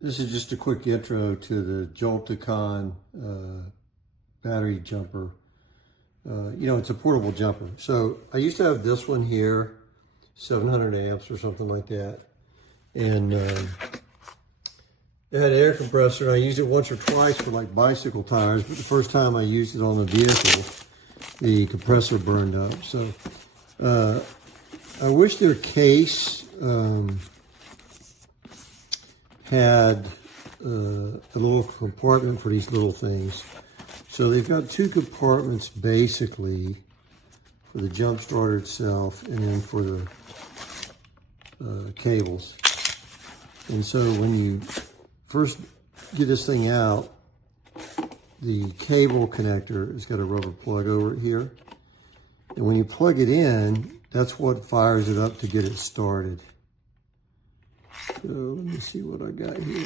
This is just a quick intro to the Joltekon battery jumper. It's a portable jumper. So I used to have this one here, 700 amps or something like that. And it had an air compressor, and I used it once or twice for like bicycle tires, but the first time I used it on the vehicle, the compressor burned up. So I wish their case had a little compartment for these little things. So they've got two compartments basically for the jump starter itself and then for the cables. And so when you first get this thing out, the cable connector has got a rubber plug over it here. And when you plug it in, that's what fires it up to get it started. So let me see what I got here.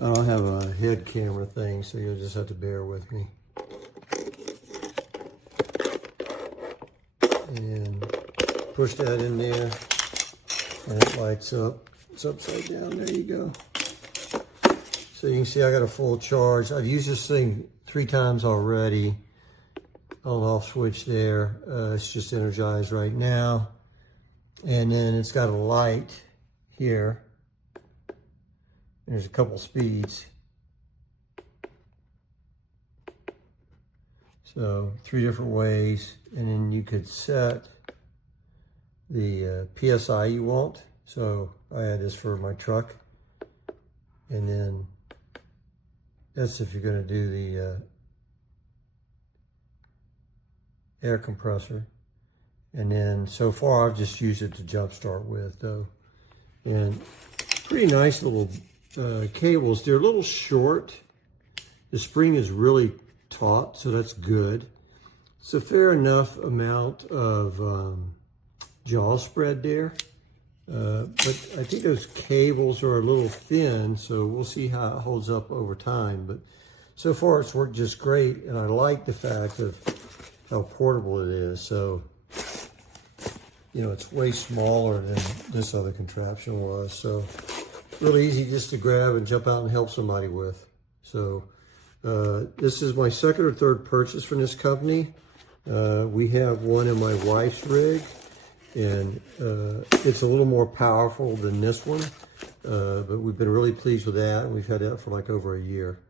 I don't have a head camera thing, so you'll just have to bear with me. And push that in there, and it lights up. It's upside down, there you go. So you can see I got a full charge. I've used this thing 3 times already. On off switch there. It's just energized right now. And then it's got a light here. There's a couple speeds. So 3 different ways. And then you could set the PSI you want. So I had this for my truck. And then that's if you're going to do the air compressor. And then so far I've just used it to jump start with though. And pretty nice little cables. They're a little short. The spring is really taut, so that's good. It's a fair enough amount of jaw spread there. But I think those cables are a little thin, so we'll see how it holds up over time. But so far it's worked just great, and I like the fact of how portable it is. So it's way smaller than this other contraption was. So really easy just to grab and jump out and help somebody with. So this is my second or third purchase from this company. We have one in my wife's rig, and it's a little more powerful than this one. But we've been really pleased with that, and we've had that for like over a year.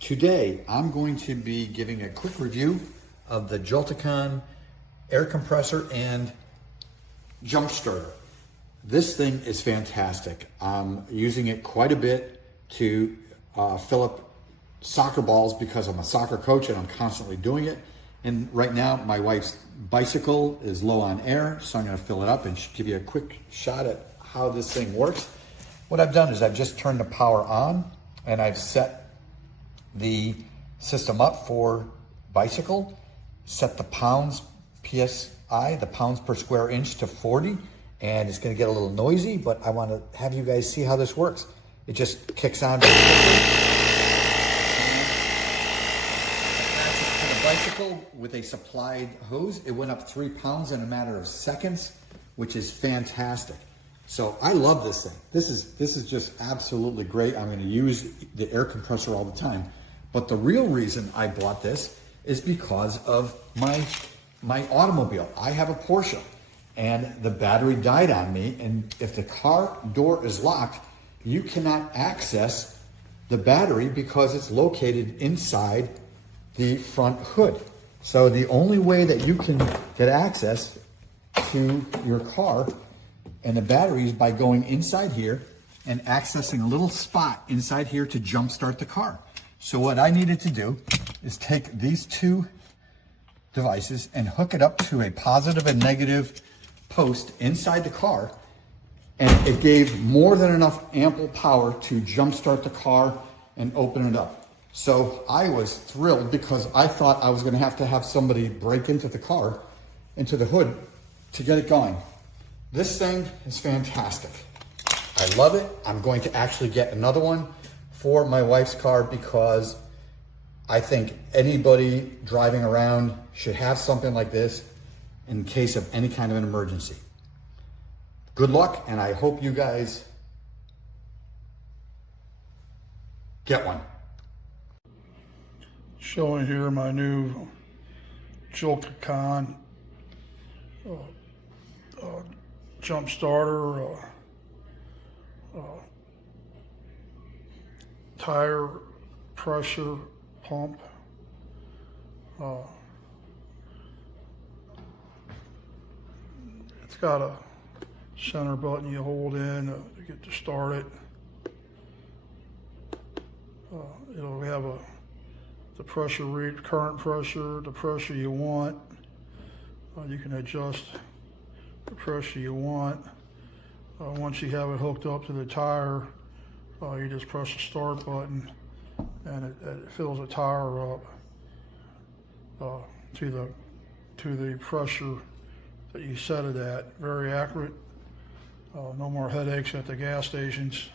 Today, I'm going to be giving a quick review of the Joltekon air compressor and jump starter. This thing is fantastic. I'm using it quite a bit to fill up soccer balls because I'm a soccer coach and I'm constantly doing it. And right now my wife's bicycle is low on air, so I'm going to fill it up and give you a quick shot at how this thing works. What I've done is I've just turned the power on and I've set the system up for bicycle, set the pounds PSI, the pounds per square inch, to 40, and it's going to get a little noisy, but I want to have you guys see how this works. It just kicks on very quickly. To the bicycle with a supplied hose. It went up 3 pounds in a matter of seconds, which is fantastic. So I love this thing. This is just absolutely great. I'm going to use the air compressor all the time. But the real reason I bought this is because of my automobile. I have a Porsche, and the battery died on me, and if the car door is locked, you cannot access the battery because it's located inside the front hood. So the only way that you can get access to your car and the battery is by going inside here and accessing a little spot inside here to jump start the car. So what I needed to do is take these 2 devices and hook it up to a positive and negative post inside the car, and it gave more than enough ample power to jumpstart the car and open it up. So I was thrilled because I thought I was going to have somebody break into the car, into the hood, to get it going. This thing is fantastic. I love it. I'm going to actually get another one for my wife's car because I think anybody driving around should have something like this in case of any kind of an emergency. Good luck, and I hope you guys get one. Showing here my new Joltekon jump starter, tire pressure pump. It's got a center button you hold in to get to start it. It'll have the pressure read, current pressure, the pressure you want. You can adjust the pressure you want. Once you have it hooked up to the tire, you just press the start button and it fills the tire up to the pressure that you set it at. Very accurate. No more headaches at the gas stations.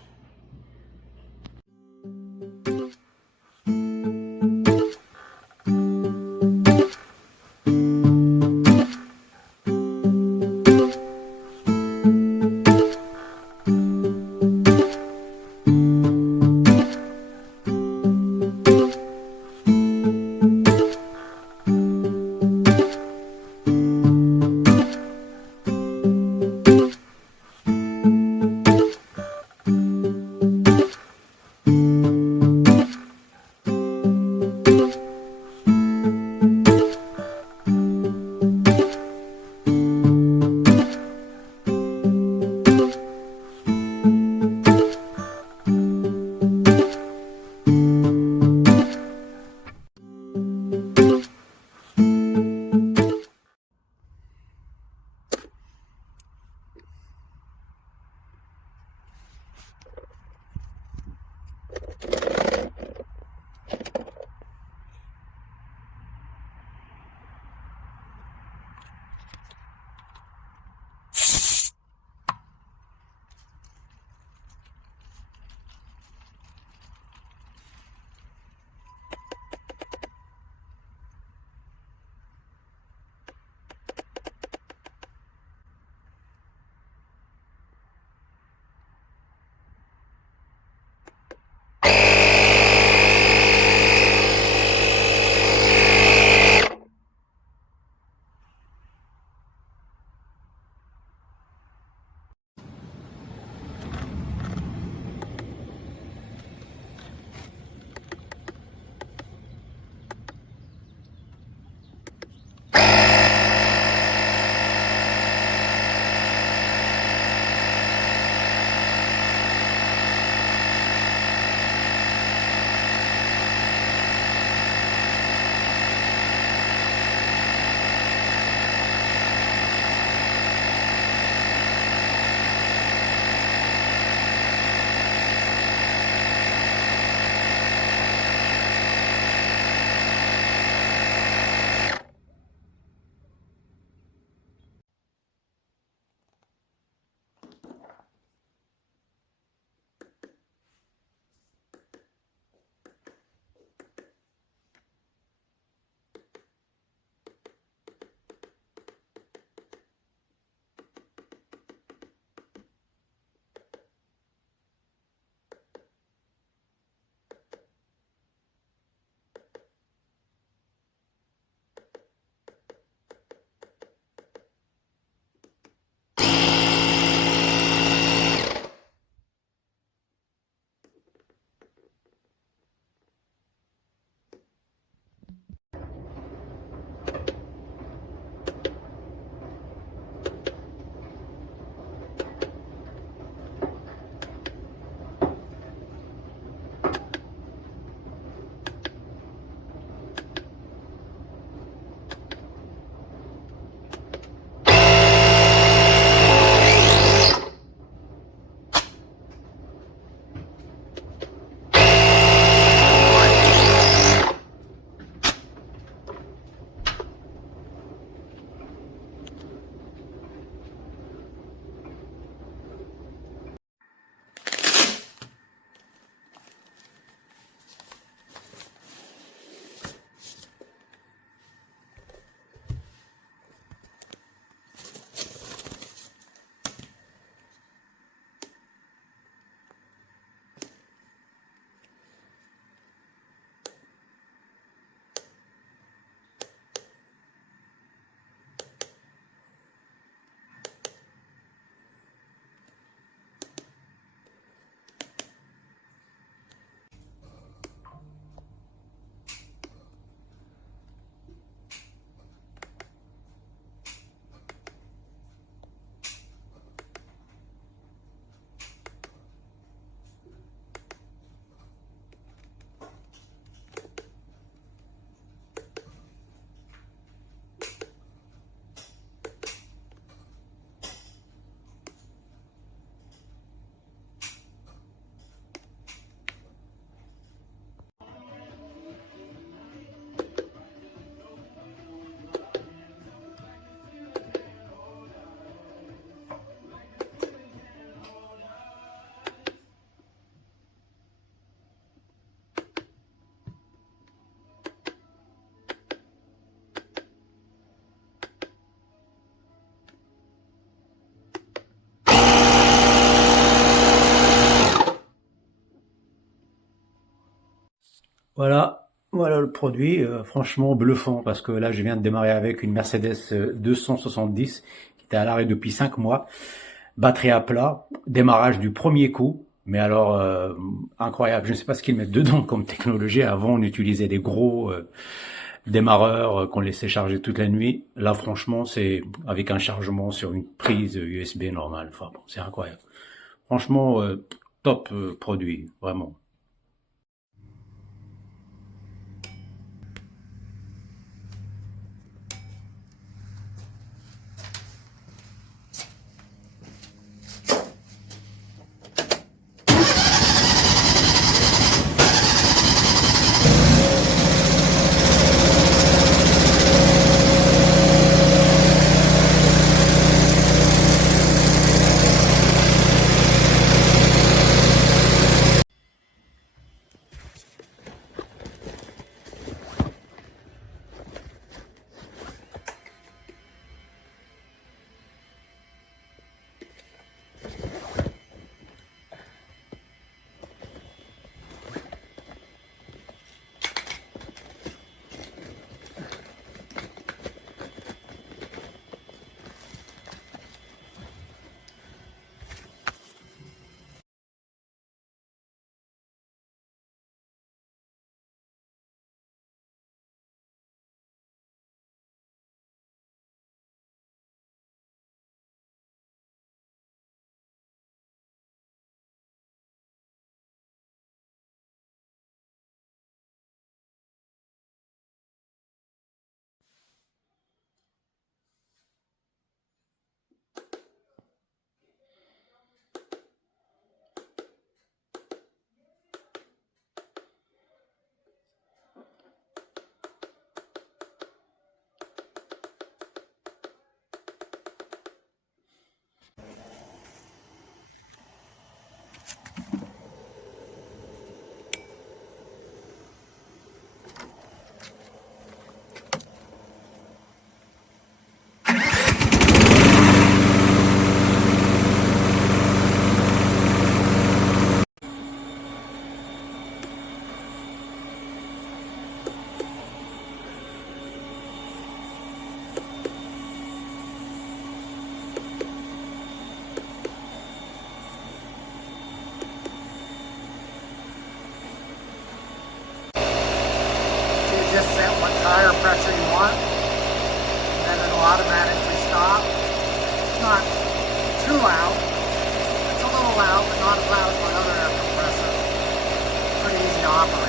Voilà le produit, franchement bluffant parce que là je viens de démarrer avec une Mercedes 270 qui était à l'arrêt depuis 5 mois, batterie à plat, démarrage du premier coup, mais alors incroyable, je ne sais pas ce qu'ils mettent dedans comme technologie. Avant on utilisait des gros démarreurs qu'on laissait charger toute la nuit. Là franchement c'est avec un chargement sur une prise USB normale, enfin bon, c'est incroyable. Franchement top produit, vraiment. You just set what tire pressure you want, and then it'll automatically stop. It's not too loud. It's a little loud, but not as loud as my other air compressor. Pretty easy to operate.